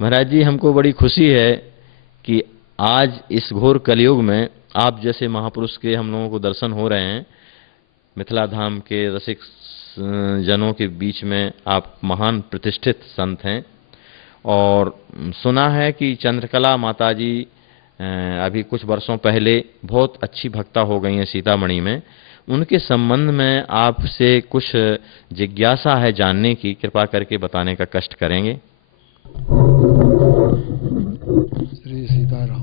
महाराज जी, हमको बड़ी खुशी है कि आज इस घोर कलयुग में आप जैसे महापुरुष के हम लोगों को दर्शन हो रहे हैं। मिथिला धाम के रसिक जनों के बीच में आप महान प्रतिष्ठित संत हैं और सुना है कि चंद्रकला माताजी अभी कुछ वर्षों पहले बहुत अच्छी भक्ता हो गई हैं सीतामढ़ी में। उनके संबंध में आपसे कुछ जिज्ञासा है जानने की, कृपा करके बताने का कष्ट करेंगे। श्री सीताराम।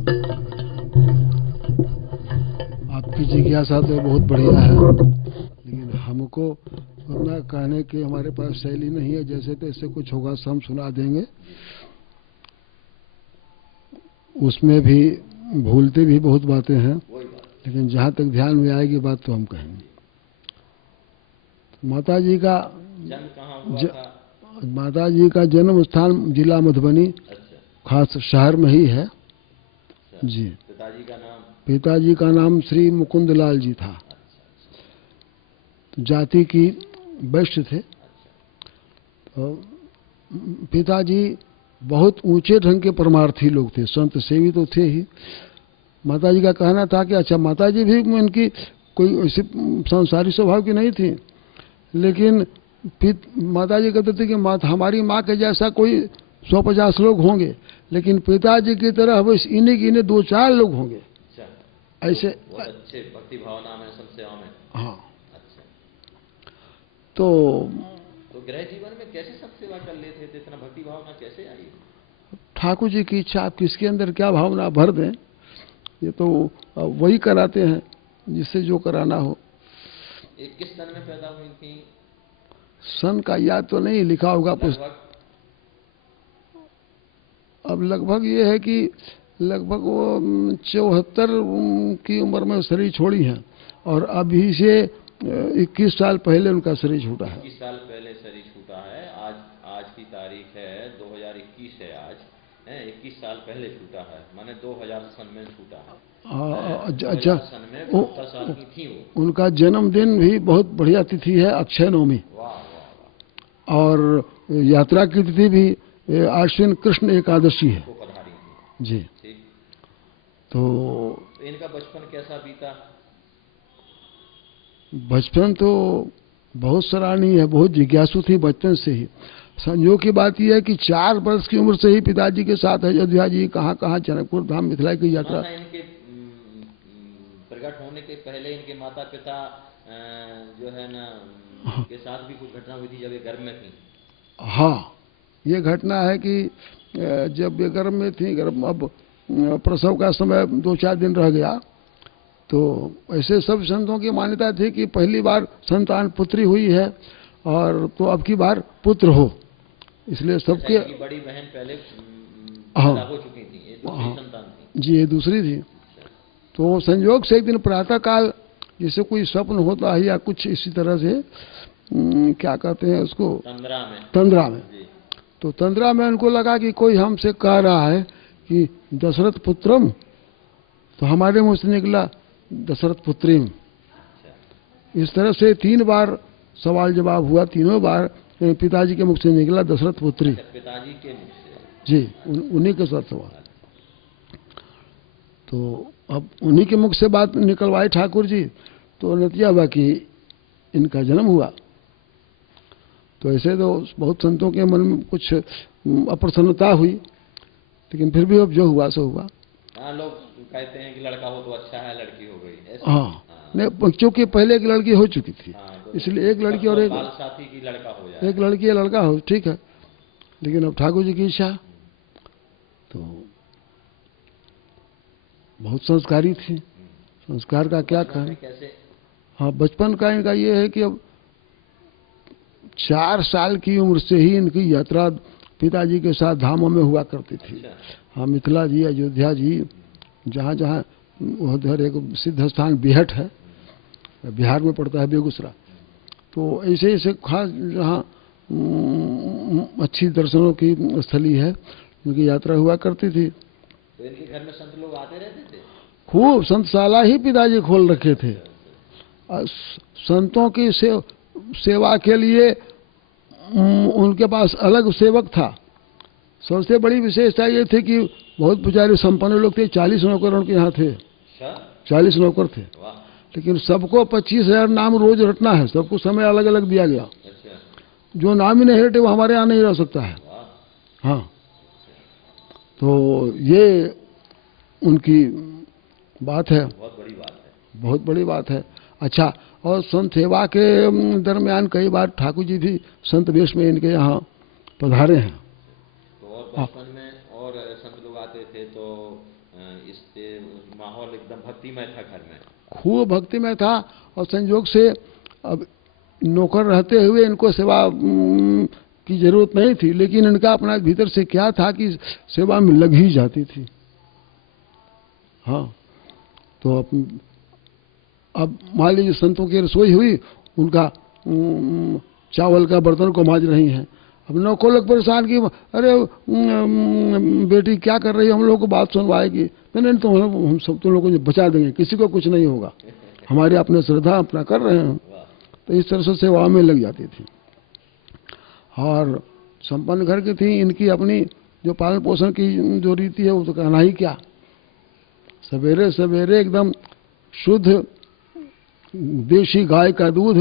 आपकी जिज्ञासा तो बहुत बढ़िया है, लेकिन हमको उतना कहने की हमारे पास शैली नहीं है। जैसे तैसे कुछ होगा सब हम सुना देंगे, उसमें भी भूलते भी बहुत बातें हैं, लेकिन जहाँ तक ध्यान में आएगी बात तो हम कहेंगे। माता जी का जन्म कहाँ हुआ था? माता जी का जन्म स्थान जिला मधुबनी, खास शहर में ही है जी। पिताजी का नाम? पिताजी का नाम श्री मुकुंदलाल जी था। जाति की वैश्य थे। तो पिताजी बहुत ऊंचे ढंग के परमार्थी लोग थे, संत सेवी तो थे ही। माताजी का कहना था कि अच्छा, माताजी भी उनकी कोई ऐसी संसारी स्वभाव की नहीं थी, लेकिन माताजी कहते थे कि हमारी माँ के जैसा कोई 150 लोग होंगे, लेकिन पिताजी की तरह बस इन्हीं की 2-4 लोग होंगे। ऐसे अच्छे भक्ति भावना में, संत सेवा में। हाँ। अच्छा। तो गृह जीवन में कैसे संत सेवा कर लेते थे? इतना भक्ति भावना कैसे आई? ठाकुर जी की इच्छा, आप किसके अंदर क्या भावना भर दें, ये तो वही कराते हैं जिससे जो कराना हो। किस सन में पैदा हुई थी? सन का याद तो नहीं लिखा होगा पुस्तक। अब लगभग ये है कि लगभग वो 74 की उम्र में शरीर छोड़ी हैं, और अभी से 21 साल पहले उनका शरीर छूटा है। 21 साल पहले शरीर छूटा है। आज की तारीख है 2021 है आज, 21 साल पहले छूटा है, माने 2000 सन में छूटा है। अच्छा, सन में 72 साल की थी वो। उनका जन्मदिन भी बहुत बढ़िया तिथि है, अक्षय नवमी। और यात्रा की तिथि भी आश्विन कृष्ण एकादशी है जी। तो इनका बचपन कैसा बीता? बचपन तो बहुत सराहनीय है, बहुत जिज्ञासु थी बचपन से ही। संयोग की बात यह है कि 4 वर्ष की उम्र से ही पिताजी के साथ अयोध्या जी, कहाँ कहाँ, जनकपुर धाम, मिथिला की यात्रा। इनके प्रकट होने के पहले इनके माता पिता जो है ना के साथ भी कुछ घटना हुई थी जब ये गर्भ में थी? हाँ, ये घटना है कि जब ये गर्भ में थी, अब प्रसव का समय 2-4 दिन रह गया, तो ऐसे सब संतों की मान्यता थी कि पहली बार संतान पुत्री हुई है, और तो अब की बार पुत्र हो, इसलिए सबके। बड़ी बहन पहले हो चुकी थी, ये दूसरी संतान थी जी, ये दूसरी थी। तो संयोग से एक दिन प्रातः काल जैसे कोई स्वप्न होता है या कुछ इसी तरह से, क्या कहते हैं उसको, तंद्रा में। तो तंद्रा में उनको लगा कि कोई हमसे कह रहा है कि दशरथ पुत्रम, तो हमारे मुंह से निकला दशरथ पुत्रीम। इस तरह से 3 बार सवाल जवाब हुआ, तीनों बार पिताजी के मुख से निकला दशरथ पुत्री। पिताजी के मुख से? जी, उन्हीं के साथ सवाल। तो अब उन्हीं के मुख से बात निकलवाई ठाकुर जी, तो नतीजा हुआ कि इनका जन्म हुआ। तो ऐसे तो बहुत संतों के मन में कुछ अप्रसन्नता हुई, लेकिन फिर भी अब जो हुआ सो हुआ। लोग कहते हैं कि लड़का हो तो अच्छा है, लड़की हो गई। हाँ, नहीं, क्योंकि पहले एक लड़की हो चुकी थी, इसलिए एक लड़की और एक साथी की लड़का हो जाए। एक लड़की या लड़का हो, ठीक है, लेकिन अब ठाकुर जी की इच्छा। तो बहुत संस्कारी थी, संस्कार का क्या कहना। हाँ, बचपन का इनका ये है कि अब 4 साल की उम्र से ही इनकी यात्रा पिताजी के साथ धामों में हुआ करती थी। हाँ, मिथिला जी, अयोध्या जी, जहाँ जहाँ, उधर एक सिद्ध स्थान बिहट है, बिहार में पड़ता है, बेगूसराय। तो ऐसे ऐसे खास जहाँ अच्छी दर्शनों की स्थली है, उनकी यात्रा हुआ करती थी। तो इनके घर में संत लोग आते रहते थे? खूब संतशाला ही पिताजी खोल रखे थे। संतों की सेवा के लिए उनके पास अलग सेवक था। सबसे बड़ी विशेषता ये थी कि बहुत पुजारी संपन्न लोग थे, 40 नौकर उनके यहाँ थे, 40 नौकर थे। लेकिन सबको 25,000 नाम रोज रटना है, सबको समय अलग अलग दिया गया। जो नाम ही नहीं रटे वो हमारे यहाँ नहीं रह सकता है। हाँ, तो ये उनकी बात है, बहुत बड़ी बात है। अच्छा, और संत सेवा के दरमियान कई बार ठाकुर जी भी संत वेश में इनके यहाँ पधारे हैं। तो और बचपन में और संत लोग आते थे तो इससे माहौल एकदम भक्तिमय था घर में, खूब भक्तिमय था। और संयोग से अब नौकर रहते हुए इनको सेवा की जरूरत नहीं थी, लेकिन इनका अपना भीतर से क्या था कि सेवा में लग ही जाती थी। हाँ, तो अब मान लीजिए संतों की रसोई हुई, उनका चावल का बर्तन को मांज रही हैं। अब नौकर लोग परेशान की, अरे बेटी क्या कर रही है, हम लोग को बात सुनवाएगी। नहीं, तो हम सब तुम लोगों को बचा देंगे, किसी को कुछ नहीं होगा, हमारी अपने श्रद्धा अपना कर रहे हैं। तो इस तरह से सेवा में लग जाती थी। और संपन्न घर की थी, इनकी अपनी जो पालन पोषण की जो रीति है वो तो कहना ही क्या। सवेरे सवेरे एकदम शुद्ध देशी गाय का दूध,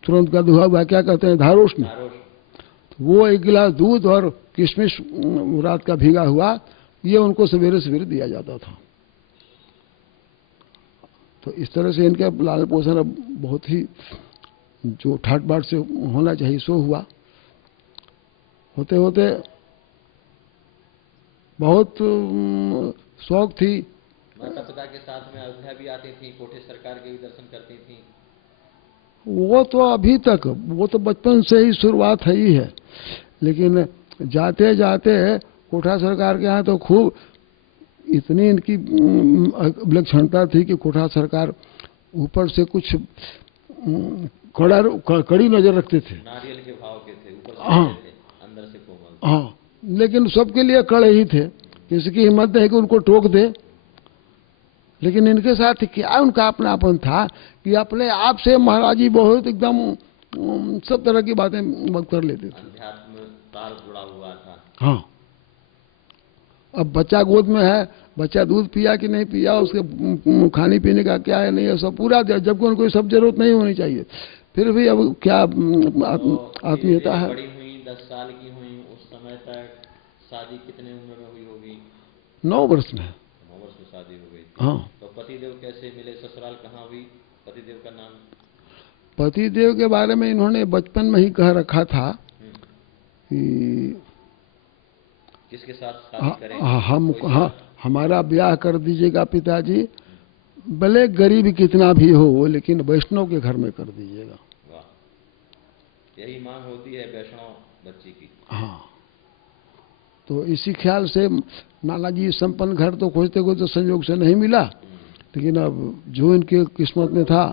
तुरंत का दुहा हुआ, क्या कहते हैं, धारोष्ण, वो 1 गिलास दूध और किशमिश रात का भीगा हुआ, ये उनको सवेरे सवेरे दिया जाता था। तो इस तरह से इनका लालन पोषण अब बहुत ही जो ठाट बाट से होना चाहिए सो हुआ। होते होते बहुत शौक थी। माता पिता के साथ में अयोध्या भी आती थी, कोठे सरकार के भी दर्शन करती थी। वो तो अभी तक, वो तो बचपन से ही शुरुआत है ही है। लेकिन जाते जाते कोठा सरकार के यहाँ तो खूब इतनी इनकी विलक्षणता थी कि कोठा सरकार ऊपर से कुछ कड़ी नजर रखते थे, नारियल के भाव के थे, ऊपर से हाँ, थे, अंदर से कोमल। हाँ, लेकिन सबके लिए कड़े ही थे, किसी की हिम्मत नहीं कि उनको टोक दे। लेकिन इनके साथ क्या उनका अपनापन था कि अपने आप से महाराज जी बहुत एकदम सब तरह की बातें कर लेते थे। अध्यात्म तार जुड़ा हुआ था। हाँ, अब बच्चा गोद में है, बच्चा दूध पिया कि नहीं पिया, उसके खाने पीने का क्या है नहीं है, सब पूरा दिया, जबकि उनको सब जरूरत नहीं होनी चाहिए। फिर भी अब क्या आत्मीयता है। बड़ी हुई, 10 साल की हुई, उस समय तक शादी कितने उम्र में हुई होगी? 9 वर्ष में। 9 वर्ष में शादी हो गई। हाँ, तो पतिदेव कैसे मिले, ससुराल कहाँ हुई, पतिदेव का नाम? पतिदेव के बारे में इन्होंने बचपन में ही कह रखा था कि किसके साथ शादी करें, हमारा ब्याह कर दीजिएगा पिताजी, भले गरीब कितना भी हो, लेकिन वैष्णव के घर में कर दीजिएगा। वाह, यही मांग होती है वैष्णव बच्ची की। हाँ, तो इसी ख्याल से नाना जी संपन्न घर तो खोजते खोजते संयोग से नहीं मिला, लेकिन अब जो इनके किस्मत में था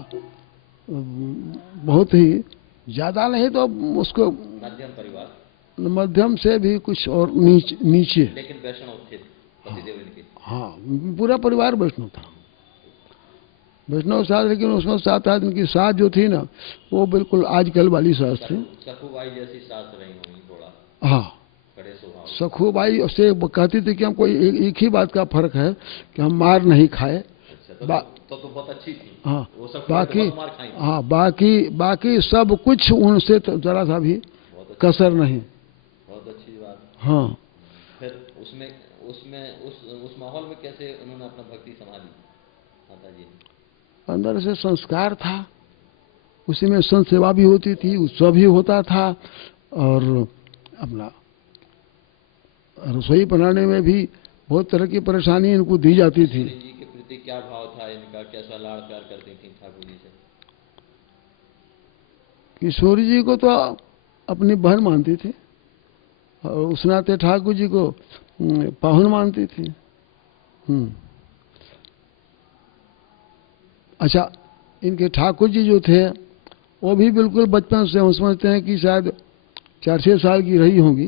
बहुत ही ज्यादा नहीं तो उसको मध्यम परिवार, मध्यम से भी कुछ और नीचे, लेकिन वैष्णव थे पतिदेव इनके। हाँ, पूरा परिवार वैष्णव था, वैष्णव सास। लेकिन उसमें साथ साथ इनकी सास जो थी ना, वो बिल्कुल आजकल वाली सास थी, सखूबाई जैसी सास रही होंगी थोड़ा। हाँ, बड़े स्वभाव। सखूबाई से कहती थी कि हमको एक ही बात का फर्क है कि हम मार नहीं खाए। अच्छा, तो बहुत अच्छी थी। हाँ, वो सब बाकी, मार खाई। हाँ, बाकी सब कुछ उनसे जरा सा भी कसर नहीं। बहुत अच्छी बात। हाँ, फिर उसमें उस माहौल में कैसे उन्होंने अपना भक्ति संभाली माता जी? अंदर से संस्कार था, उसी में संत सेवा भी होती थी, उत्सव भी होता था, और अपना रसोई बनाने में भी बहुत तरह की परेशानी इनको दी जाती थी। जी के प्रति क्या भाव था इनका, कैसा लाड़ प्यार करती थी ठाकुर जी से? किशोरी जी को तो अपनी बहन मानती थी, और उस नाते ठाकुर जी को पाहुन मानती थी। अच्छा, इनके ठाकुर जी जो थे वो भी बिल्कुल बचपन से हम समझते हैं कि शायद 4-6 साल की रही होंगी,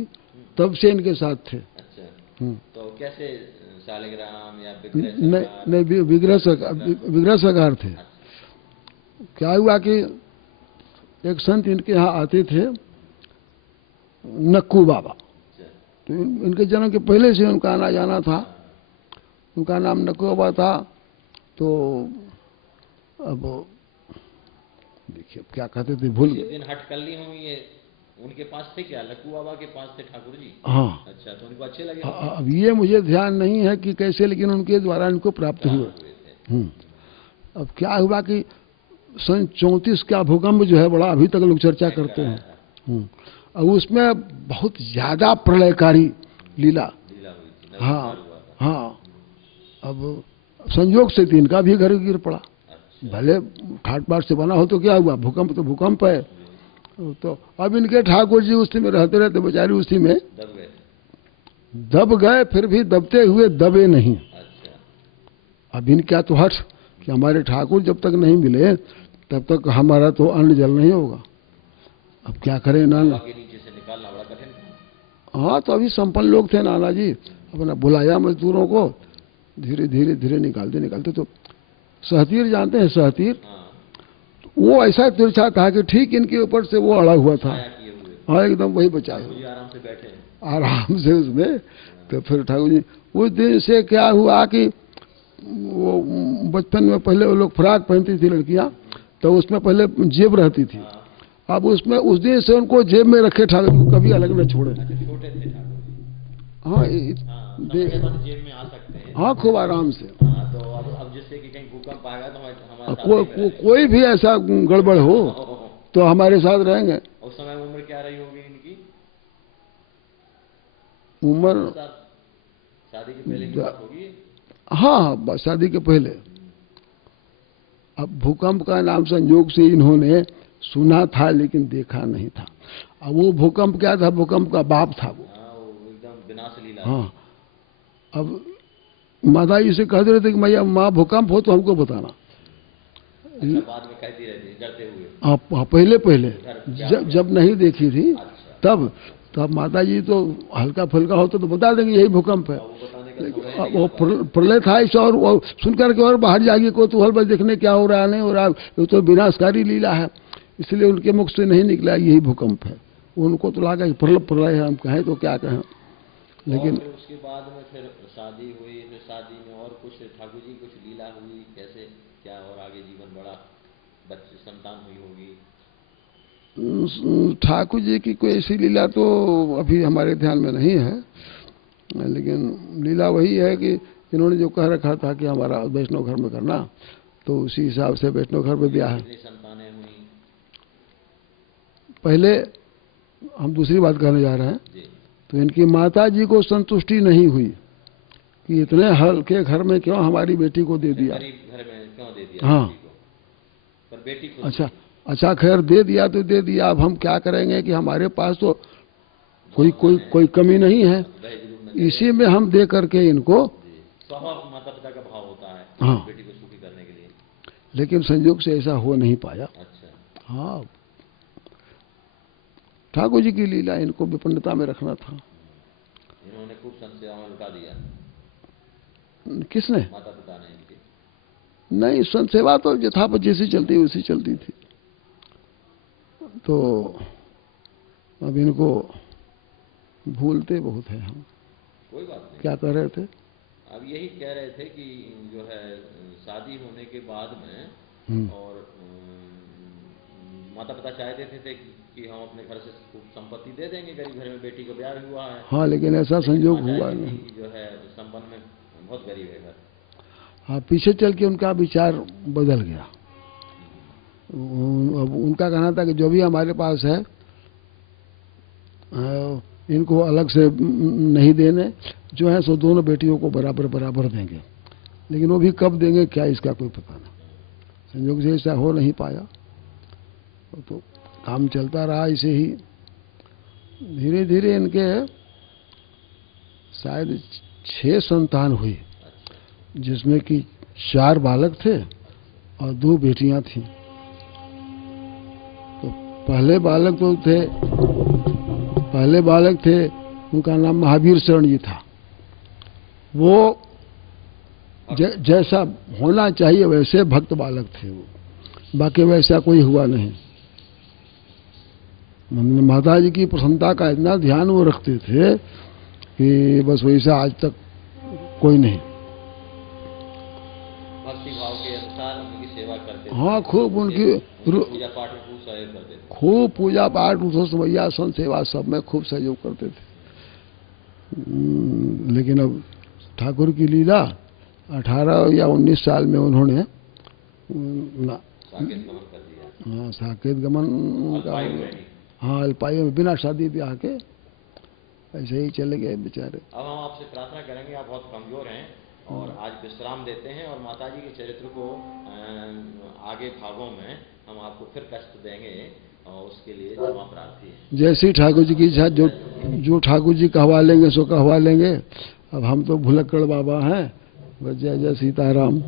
तब से इनके साथ थे। अच्छा, तो कैसे शालिग्राम या नहीं, विग्रह साकार थे। क्या हुआ कि एक संत इनके यहाँ आते थे, नक्कू बाबा, तो इनके जन्म के पहले से उनका आना जाना था। उनका नाम नकुआबा था। तो अब देखिए अब क्या कहते थे, भूल इस गए। दिन हटकल्ली होंगी ये उनके पास थे क्या? लक्कू बाबा के पास थे ठाकुर जी? हाँ, अच्छा, तो उनको अच्छे लगे अब ये मुझे ध्यान नहीं है कि कैसे, लेकिन उनके द्वारा इनको प्राप्त हुए। थे। अब क्या हुआ कि सन 34 का भूकंप जो है बड़ा अभी तक लोग चर्चा करते हैं। अब उसमें बहुत ज्यादा प्रलयकारी लीला। लीला हुई थी, हाँ नरसंहार हुआ था। हाँ। अब संयोग से तीन का भी घर गिर पड़ा। अच्छा, भले ठाट बाट से बना हो तो क्या हुआ, भूकंप तो भूकंप है। तो अब इनके ठाकुर जी उसी में रहते रहते बेचारी उसी में दब गए। दब गए, फिर भी दबते हुए दबे नहीं। अच्छा, अब इनका तो हट कि हमारे ठाकुर जब तक नहीं मिले तब तक हमारा तो अन्न जल नहीं होगा। अब क्या करें नाना। के नीचे से निकालना बड़ा कठिन था। हाँ, तो अभी संपन्न लोग थे नाना जी, अपना बुलाया मजदूरों को, धीरे धीरे धीरे निकालते निकालते तो सहतीर जानते हैं, सहतीर, हाँ, वो ऐसा तिरछा था कि ठीक इनके ऊपर से वो अड़ा हुआ था। छाया किए हुए हाँ, एकदम वही बचा ठाकुर है जी आराम से बैठे हैं। आराम से उसमें। तो फिर ठाकुर जी उस दिन से क्या हुआ कि वो बचपन में पहले वो लोग फ्रॉक पहनती थी लड़कियां, तो उसमें पहले जेब रहती थी। अब उसमें उस दिन से उनको जेब में रखे ठाकुर जी को कभी अलग न छोड़े। अच्छा, छोटे थे ठाकुर जी। हाँ, हाँ, समझ गए, तो जेब में आ सकते हैं। हाँ, खूब आराम से। हाँ, तो अब जिससे कि कहीं भूकंप आएगा तो हमारे साथ कोई भी ऐसा गड़बड़ हो तो हमारे साथ रहेंगे। उस समय उम्र क्या रही होगी इनकी? उम्र शादी के पहले की बात होगी। हाँ, बस शादी के पहले। अब भूकंप का नाम संयोग से इन्होंने सुना था लेकिन देखा नहीं था। अब वो भूकंप क्या था, भूकंप का बाप था वो। हाँ, वो एकदम विनाश लीला। हाँ, अब माता जी से कहते रहते कि मैया माँ भूकंप हो तो हमको बताना। अच्छा, बाद में कहती रहती डरते हुए। हाँ, पहले पहले जब नहीं देखी थी अच्छा, तब माता जी तो हल्का फुल्का होता तो बता देंगे यही भूकंप है। वो बताने का समय नहीं वो होगा। प्रलय था ऐसा, और वो सुनकर के और बाहर जाएगी कोतूहल बस देखने क्या हो रहा है नहीं हो रहा है, वो तो विनाशकारी लीला है, इसलिए उनके मुख से नहीं निकला यही भूकंप है। उनको तो लगा कि प्रलय है, हम कहें तो क्या कहें। लेकिन फिर उसके बाद में फिर शादी हुई, फिर शादी में और कुछ ठाकुर जी कुछ लीला हुई, कैसे क्या और आगे जीवन बढ़ा, बच्चे संतान हुई होगी? ठाकुर जी की कोई ऐसी लीला तो अभी हमारे ध्यान में नहीं है, लेकिन लीला वही है कि इन्होंने जो कह रखा था कि हमारा वैष्णव घर में करना, तो उसी हिसाब से वैष्णव घर में ब्याह है। कितनी संतानें हुई? पहले हम दूसरी बात कहने जा रहे हैं। जी, तो इनकी माता जी को संतुष्टि नहीं हुई कि इतने हल्के घर में क्यों हमारी बेटी को दे दिया। गरीब घर में क्यों दे दिया हाँ। बेटी को? पर बेटी खुश अच्छा थी। अच्छा, खैर दे दिया तो दे दिया, अब हम क्या करेंगे कि हमारे पास तो कोई कमी नहीं है, दहेज रूप में इसी में हम दे करके इनको। जी, स्वभाव माता पिता का भाव होता है हाँ। बेटी को सुखी करने के लिए। लेकिन संयोग से ऐसा हो नहीं पाया। अच्छा, हाँ, ठाकुर जी की लीला इनको विपन्नता में रखना था। इन्होंने खूब संत सेवा में लुटा दिया। किसने? माता पिता ने इनके। नहीं, संत सेवा तो यथापत जैसी चलती वैसी चलती थी। तो अब इनको भूलते बहुत है हम। कोई बात नहीं। क्या कह रहे थे? अब यही कह रहे थे कि जो है शादी होने के बाद में और माता पिता चाहते थे कि हम अपने घर से खूब संपत्ति दे देंगे, गरीब घर में बेटी का ब्याह हुआ है। हाँ, लेकिन ऐसा संयोग माँ हुआ चाहती नहीं। थी कि जो है संपन्न में बहुत गरीब है घर। हाँ, पीछे चल के उनका विचार बदल गया। अब उनका कहना था कि जो भी हमारे पास है इनको अलग से नहीं देने, जो है सो दोनों बेटियों को बराबर बराबर देंगे, लेकिन वो भी कब देंगे क्या इसका कोई पता नहीं। संयोग से ऐसा हो नहीं पाया, तो काम चलता रहा ऐसे ही। धीरे धीरे इनके शायद 6 संतान हुई, जिसमें कि 4 बालक थे और 2 बेटियां थीं। तो पहले बालक थे उनका नाम महावीर शरण जी था। वो जैसा होना चाहिए वैसे भक्त बालक थे वो, बाकी वैसा कोई हुआ नहीं। माता जी की प्रसन्नता का इतना ध्यान वो रखते थे कि बस वैसा आज तक कोई नहीं। भक्ति भाव के अनुसार उनकी सेवा करते थे। हाँ, खूब उनकी पूजा पाठ में खूब सहयोग करते थे। खूब पूजा पाठ, भैया संत सेवा सब में खूब सहयोग करते थे। लेकिन अब ठाकुर की लीला 18 या 19 साल में उन्होंने साकेत गमन कर दिया। हाँ, साकेत गमन का, अल्पायु में ही। हाँ, अल्पायु में बिना शादी ब्याह के ऐसे ही चले गए बेचारे। अब हम आपसे प्रार्थना करेंगे, आप बहुत कमजोर हैं और आज विश्राम देते हैं, और माताजी के चरित्र को आगे भागों में हम आपको फिर कष्ट देंगे, और उसके लिए क्षमा प्रार्थी है। जैसी ठाकुर जी की इच्छा, जो ठाकुर जी कहवा लेंगे सो कहवा लेंगे। अब हम तो भुलक्कड़ बाबा हैं। बस जय जय सीताराम।